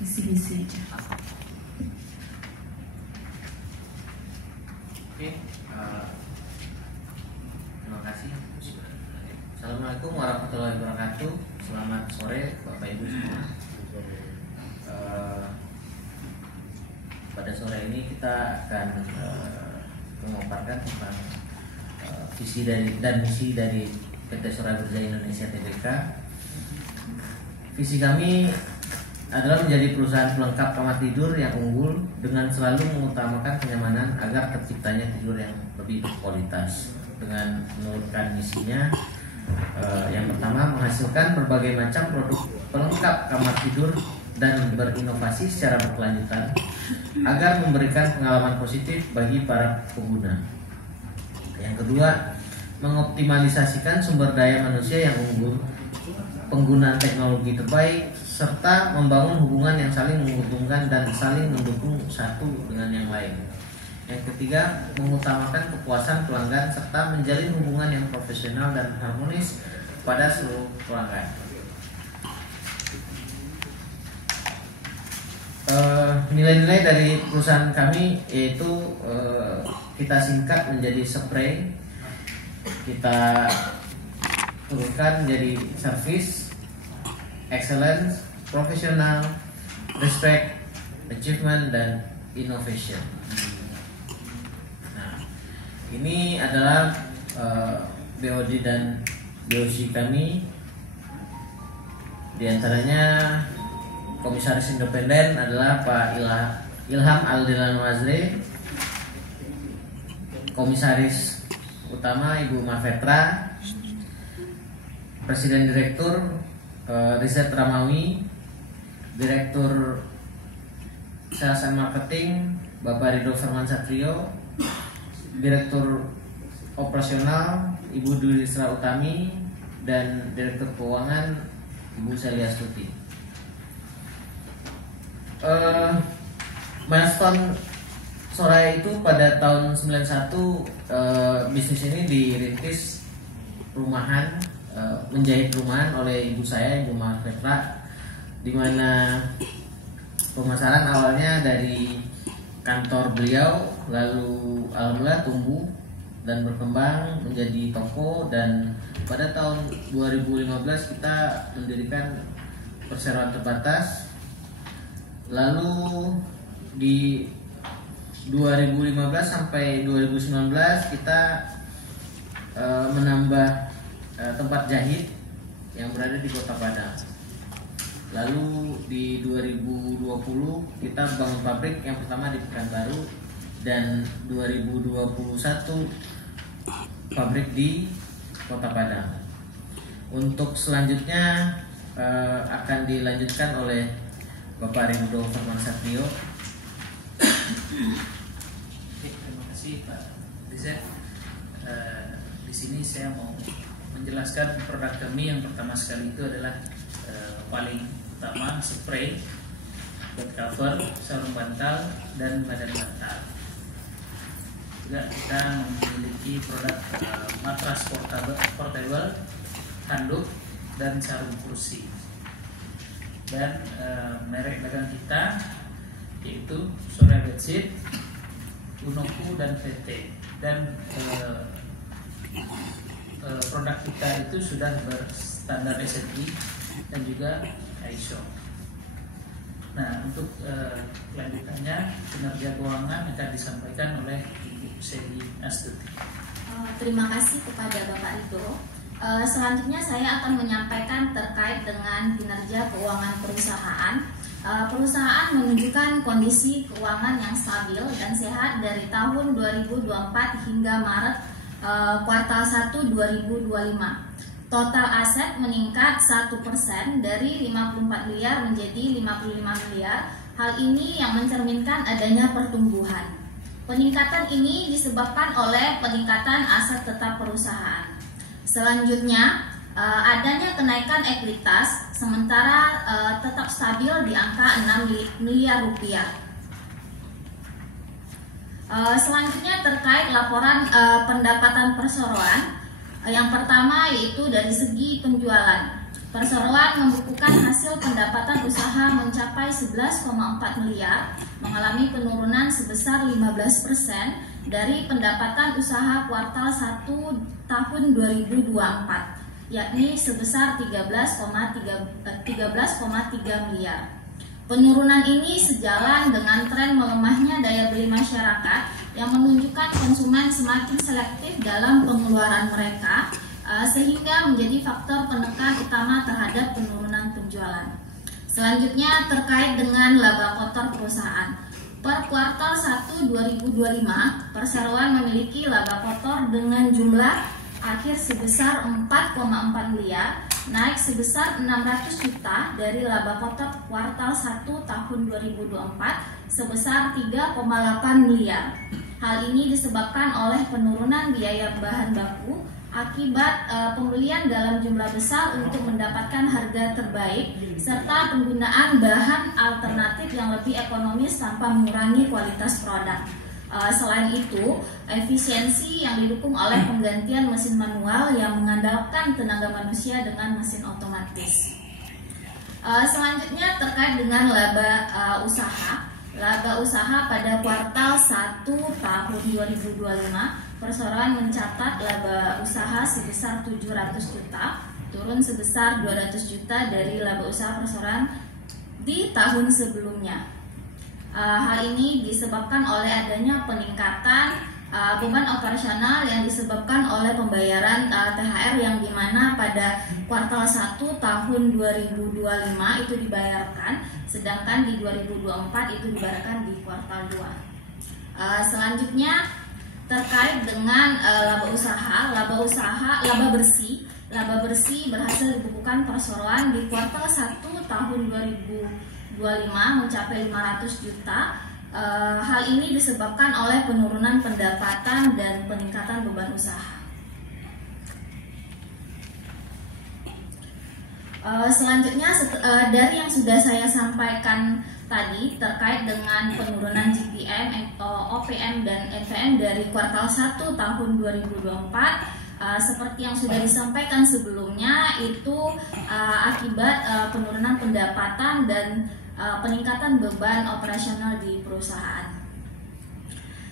visi-visi aja. Oke, terima kasih. Assalamualaikum warahmatullahi wabarakatuh. Selamat sore Bapak Ibu semua. Pada sore ini kita akan memaparkan tentang visi dan misi dari PT Soraya Berjaya Indonesia Tbk. Visi kami adalah menjadi perusahaan pelengkap kamar tidur yang unggul dengan selalu mengutamakan kenyamanan agar terciptanya tidur yang lebih berkualitas. Dengan menurutkan misinya, yang pertama menghasilkan berbagai macam produk pelengkap kamar tidur dan berinovasi secara berkelanjutan agar memberikan pengalaman positif bagi para pengguna. Yang kedua, mengoptimalisasikan sumber daya manusia yang unggul, penggunaan teknologi terbaik, serta membangun hubungan yang saling menguntungkan dan saling mendukung satu dengan yang lain. Yang ketiga, mengutamakan kepuasan pelanggan serta menjalin hubungan yang profesional dan harmonis pada seluruh pelanggan. Nilai-nilai dari perusahaan kami yaitu kita singkat menjadi spray, kita turunkan menjadi service, excellence, profesional, respect, achievement, dan innovation. Nah, ini adalah BOD dan BOC kami. Di antaranya Komisaris Independen adalah Pak Ilham Aldilan Wazre, Komisaris Utama Ibu Mafetra, Presiden Direktur Rizet Ramawi, Direktur Sales and Marketing Bapak Ridho Firman Satrio, Direktur Operasional Ibu Dwi Risra Utami, dan Direktur Keuangan Ibu Celia Stuti. Milestone Soraya itu pada tahun 91 bisnis ini dirintis rumahan, menjahit rumahan oleh ibu saya, Ibu Mafetra, di mana pemasaran awalnya dari kantor beliau, lalu alhamdulillah tumbuh dan berkembang menjadi toko, dan pada tahun 2015 kita mendirikan perseroan terbatas. Lalu di 2015 sampai 2019 kita menambah tempat jahit yang berada di Kota Padang. Lalu di 2020 kita bangun pabrik yang pertama di Pekanbaru, dan 2021 pabrik di Kota Padang. Untuk selanjutnya akan dilanjutkan oleh Bapak Ridho Firman Satrio. Terima kasih Pak Rizet. Di sini saya mau menjelaskan produk kami. Yang pertama sekali itu adalah paling utama spray, bed cover, sarung bantal, dan badan bantal. Juga kita memiliki produk matras portable, handuk, dan sarung kursi. Dan merek dagang kita yaitu Soraya Bedsheet, Unoku, dan PT. Dan produk kita itu sudah berstandar SNI dan juga ISO. Nah, untuk kelanjutannya kinerja keuangan akan disampaikan oleh Ibu Celia Stuti. Terima kasih kepada Bapak Ridho. Selanjutnya saya akan menyampaikan terkait dengan kinerja keuangan perusahaan. Perusahaan menunjukkan kondisi keuangan yang stabil dan sehat dari tahun 2024 hingga Maret kuartal 1 2025. Total aset meningkat 1% dari 54 miliar menjadi 55 miliar. Hal ini yang mencerminkan adanya pertumbuhan. Peningkatan ini disebabkan oleh peningkatan aset tetap perusahaan. Selanjutnya, adanya kenaikan ekuitas sementara tetap stabil di angka 6 miliar rupiah. Selanjutnya terkait laporan pendapatan perseroan. Yang pertama yaitu dari segi penjualan. Perseroan membukukan hasil pendapatan usaha mencapai 11,4 miliar, mengalami penurunan sebesar 15% dari pendapatan usaha kuartal 1 tahun 2024, yakni sebesar 13,3 miliar. Penurunan ini sejalan dengan tren melemahnya daya beli masyarakat yang menunjukkan konsumen semakin selektif dalam pengeluaran mereka, sehingga menjadi faktor penekan utama terhadap penurunan penjualan. Selanjutnya terkait dengan laba kotor perusahaan. Per kuartal 1 2025, perseroan memiliki laba kotor dengan jumlah akhir sebesar 4,4 miliar, naik sebesar 600 juta dari laba kotor kuartal 1 tahun 2024 sebesar 3,8 miliar. Hal ini disebabkan oleh penurunan biaya bahan baku akibat pembelian dalam jumlah besar untuk mendapatkan harga terbaik serta penggunaan bahan alternatif yang lebih ekonomis tanpa mengurangi kualitas produk. Selain itu, efisiensi yang didukung oleh penggantian mesin manual yang mengandalkan tenaga manusia dengan mesin otomatis. Selanjutnya terkait dengan laba usaha. Laba usaha pada kuartal 1 tahun 2025, perseroan mencatat laba usaha sebesar 700 juta, turun sebesar 200 juta dari laba usaha perseroan di tahun sebelumnya. Hal ini disebabkan oleh adanya peningkatan beban operasional yang disebabkan oleh pembayaran THR yang dimana pada kuartal 1 tahun 2025 itu dibayarkan, sedangkan di 2024 itu dibayarkan di kuartal 2. Selanjutnya terkait dengan laba bersih berhasil dibukukan perseroan di kuartal 1 tahun 2025 mencapai 500 juta. Hal ini disebabkan oleh penurunan pendapatan dan peningkatan beban usaha. Selanjutnya dari yang sudah saya sampaikan tadi terkait dengan penurunan GPM, OPM dan NPM dari kuartal 1 tahun 2024, seperti yang sudah disampaikan sebelumnya itu akibat penurunan pendapatan dan peningkatan beban operasional di perusahaan.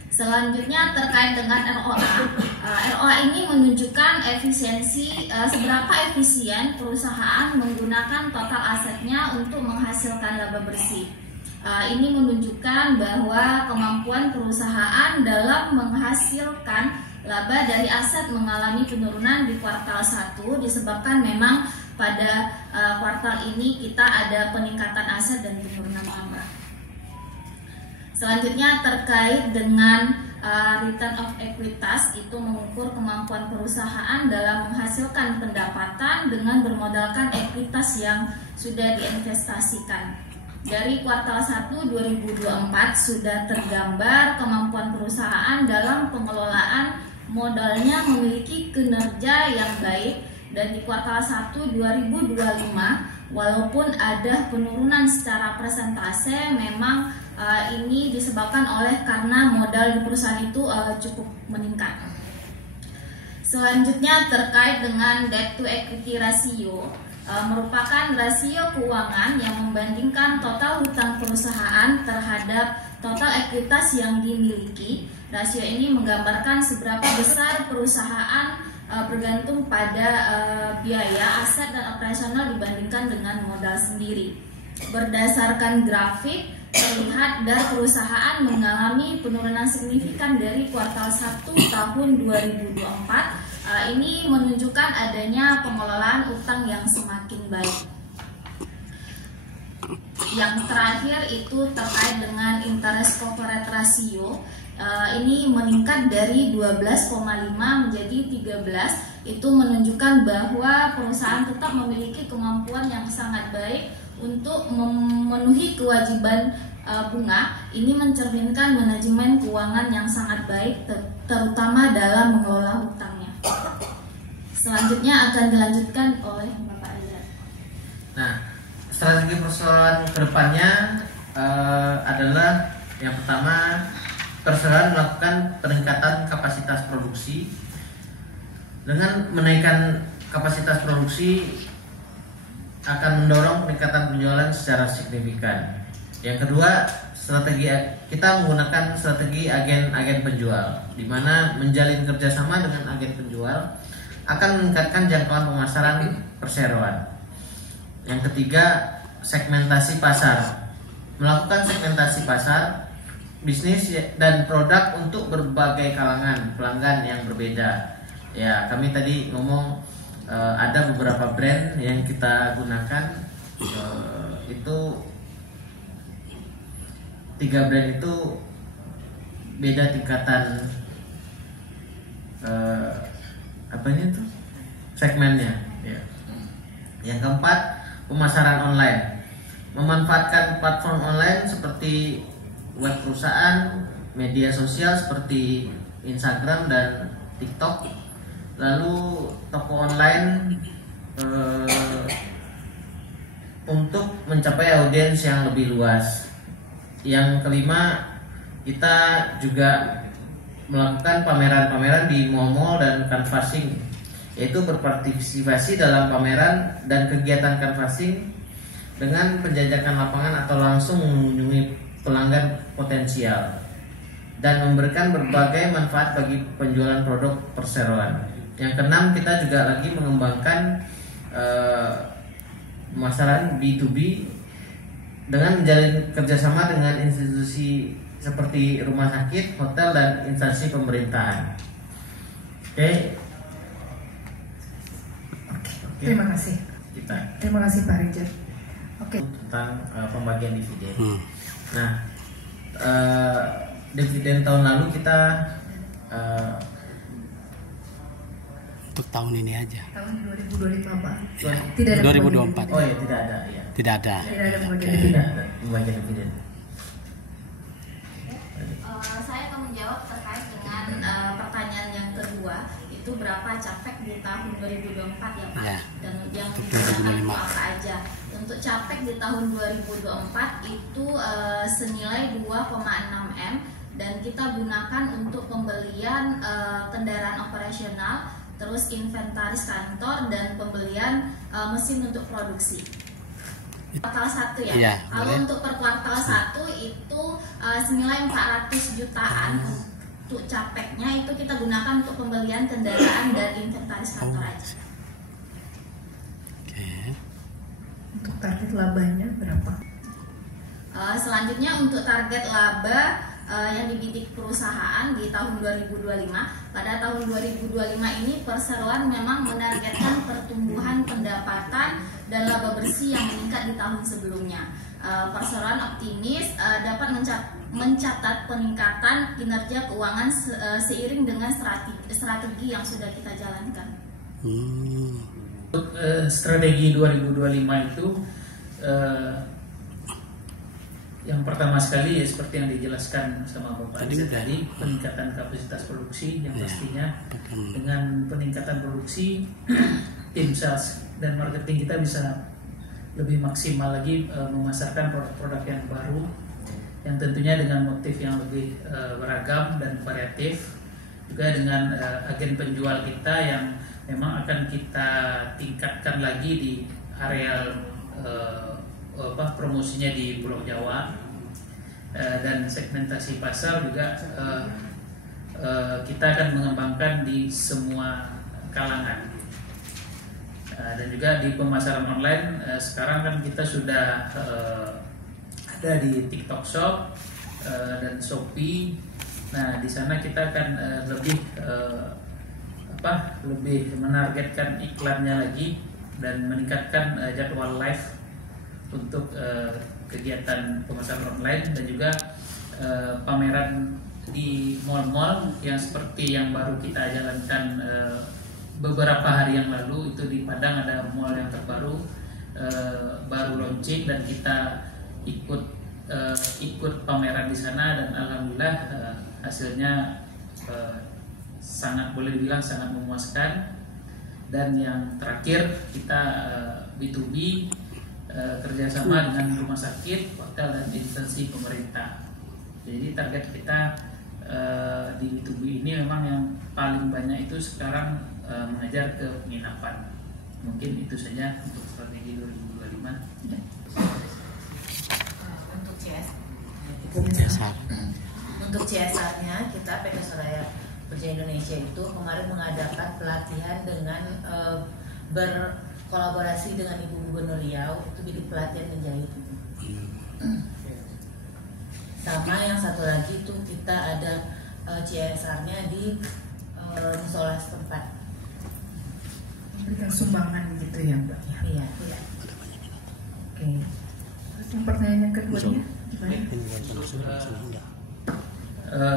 Selanjutnya terkait dengan ROA. ROA ini menunjukkan efisiensi, seberapa efisien perusahaan menggunakan total asetnya untuk menghasilkan laba bersih. Ini menunjukkan bahwa kemampuan perusahaan dalam menghasilkan laba dari aset mengalami penurunan di kuartal 1 disebabkan memang pada kuartal ini kita ada peningkatan aset dan penurunan laba. Selanjutnya terkait dengan return of equitas, itu mengukur kemampuan perusahaan dalam menghasilkan pendapatan dengan bermodalkan ekuitas yang sudah diinvestasikan. Dari kuartal 1 2024 sudah tergambar kemampuan perusahaan dalam pengelolaan modalnya memiliki kinerja yang baik, dan di kuartal 1 2025 walaupun ada penurunan secara persentase, memang ini disebabkan oleh karena modal di perusahaan itu cukup meningkat. Selanjutnya terkait dengan debt to equity ratio, merupakan rasio keuangan yang membandingkan total hutang perusahaan terhadap total ekuitas yang dimiliki. Rasio ini menggambarkan seberapa besar perusahaan bergantung pada biaya, aset, dan operasional dibandingkan dengan modal sendiri. Berdasarkan grafik, terlihat dari perusahaan mengalami penurunan signifikan dari kuartal 1 tahun 2024. Ini menunjukkan adanya pengelolaan utang yang semakin baik. Yang terakhir itu terkait dengan interest coverage ratio. Ini meningkat dari 12,5 menjadi 13. Itu menunjukkan bahwa perusahaan tetap memiliki kemampuan yang sangat baik untuk memenuhi kewajiban bunga. Ini mencerminkan manajemen keuangan yang sangat baik, terutama dalam mengelola hutangnya. Selanjutnya akan dilanjutkan oleh Bapak Azhar. Nah, strategi perusahaan kedepannya adalah yang pertama, perusahaan melakukan peningkatan kapasitas produksi. Dengan menaikkan kapasitas produksi, akan mendorong peningkatan penjualan secara signifikan. Yang kedua, kita menggunakan strategi agen penjual, di mana menjalin kerjasama dengan agen penjual akan meningkatkan jangkauan pemasaran perseroan. Yang ketiga, segmentasi pasar. Melakukan segmentasi pasar, bisnis dan produk untuk berbagai kalangan pelanggan yang berbeda. Ya, kami tadi ngomong ada beberapa brand yang kita gunakan, itu 3 brand itu beda tingkatan segmennya. Ya. Yang keempat, pemasaran online. Memanfaatkan platform online seperti web perusahaan, media sosial seperti Instagram dan TikTok, lalu toko online untuk mencapai audiens yang lebih luas. Yang kelima, kita juga melakukan pameran-pameran di mall-mall dan canvassing, yaitu berpartisipasi dalam pameran dan kegiatan canvassing dengan penjajakan lapangan atau langsung mengunjungi pelanggan potensial dan memberikan berbagai manfaat bagi penjualan produk perseroan. Yang keenam, kita juga lagi mengembangkan pemasaran B2B dengan menjalin kerjasama dengan institusi seperti rumah sakit, hotel, dan instansi pemerintahan. Oke. Terima kasih. Terima kasih Pak Richard. Oke. Tentang pembagian dividen. Nah, dividen tahun lalu kita untuk tahun ini aja. Tahun 2025 Pak. Tidak ada 2024. Oh ya, tidak ada ya. Tidak ada. Tidak ada pembagian Tidak dividen. ada pembagian dividen. Saya akan menjawab terkait dengan pertanyaan yang kedua, itu berapa capek di tahun 2024 ya Pak? Ya. Dan yang Untuk digunakan 2025. itu apa aja? Untuk capek di tahun 2024 itu senilai 2,6 M, dan kita gunakan untuk pembelian kendaraan operasional, terus inventaris kantor, dan pembelian mesin untuk produksi. Kuartal 1 ya. Iya, Kalau boleh. untuk per kuartal 1 itu senilai 400 jutaan. Untuk capeknya itu kita gunakan untuk pembelian kendaraan dan inventaris kantor aja. Oke. Untuk target labanya berapa? Selanjutnya untuk target laba yang dibidik perusahaan di tahun 2025. Pada tahun 2025 ini perseroan memang menargetkan pertumbuhan pendapatan dan laba bersih yang meningkat di tahun sebelumnya. Perseroan optimis dapat mencatat peningkatan kinerja keuangan seiring dengan strategi yang sudah kita jalankan. Untuk strategi 2025 itu yang pertama sekali ya seperti yang dijelaskan sama Bapak Riza tadi, peningkatan kapasitas produksi yang pastinya dengan peningkatan produksi tim sales dan marketing kita bisa lebih maksimal lagi memasarkan produk-produk yang baru yang tentunya dengan motif yang lebih beragam dan variatif, juga dengan agen penjual kita yang memang akan kita tingkatkan lagi di area promosinya di Pulau Jawa, dan segmentasi pasar juga kita akan mengembangkan di semua kalangan, dan juga di pemasaran online. Sekarang kan kita sudah ada di TikTok Shop dan Shopee. Nah, di sana kita akan lebih menargetkan iklannya lagi dan meningkatkan jadwal live untuk kegiatan pemasaran online, dan juga pameran di mall-mall yang seperti yang baru kita jalankan beberapa hari yang lalu. Itu di Padang ada mall yang terbaru baru launching, dan kita ikut pameran di sana, dan alhamdulillah hasilnya sangat, boleh dibilang sangat memuaskan. Dan yang terakhir kita B2B, kerjasama dengan rumah sakit, hotel, dan instansi pemerintah. Jadi target kita di B2B ini memang yang paling banyak itu sekarang mengajar ke penginapan. Mungkin itu saja untuk strategi 2020. gimana? Untuk CSR. Untuk CSR-nya kita PT Soraya Berjaya Indonesia itu kemarin mengadakan pelatihan dengan berkolaborasi dengan Ibu Gubernur Riau, itu bikin pelatihan menjahit. Sama yang satu lagi itu kita ada CSR-nya di musola setempat. Memberikan sumbangan gitu ya Mbak? Iya. Oke. Terus yang pertanyaan yang keduanya gimana?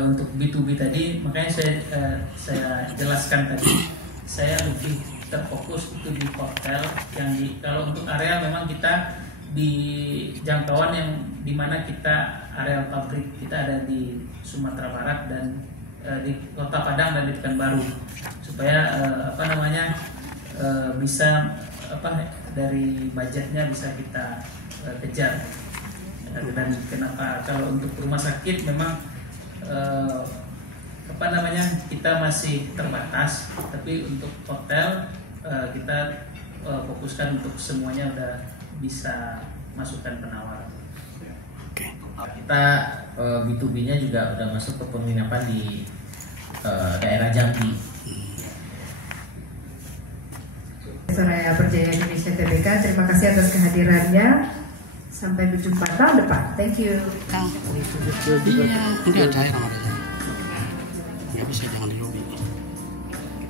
Untuk B2B tadi, makanya saya jelaskan tadi, saya lebih terfokus itu di hotel yang kalau untuk area memang kita di jangkauan yang dimana kita area pabrik kita ada di Sumatera Barat dan di Kota Padang dan di Pekanbaru, supaya bisa dari budgetnya bisa kita kejar. Dan kenapa kalau untuk rumah sakit memang kita masih terbatas, tapi untuk hotel kita fokuskan untuk semuanya udah bisa masukkan penawaran. Kita B2B-nya juga udah masuk ke penginapan di daerah Jambi. Soraya Berjaya Indonesia Tbk, terima kasih atas kehadirannya. Sampai berjumpa tahun depan. Thank you. Ini ada air, nggak bisa, jangan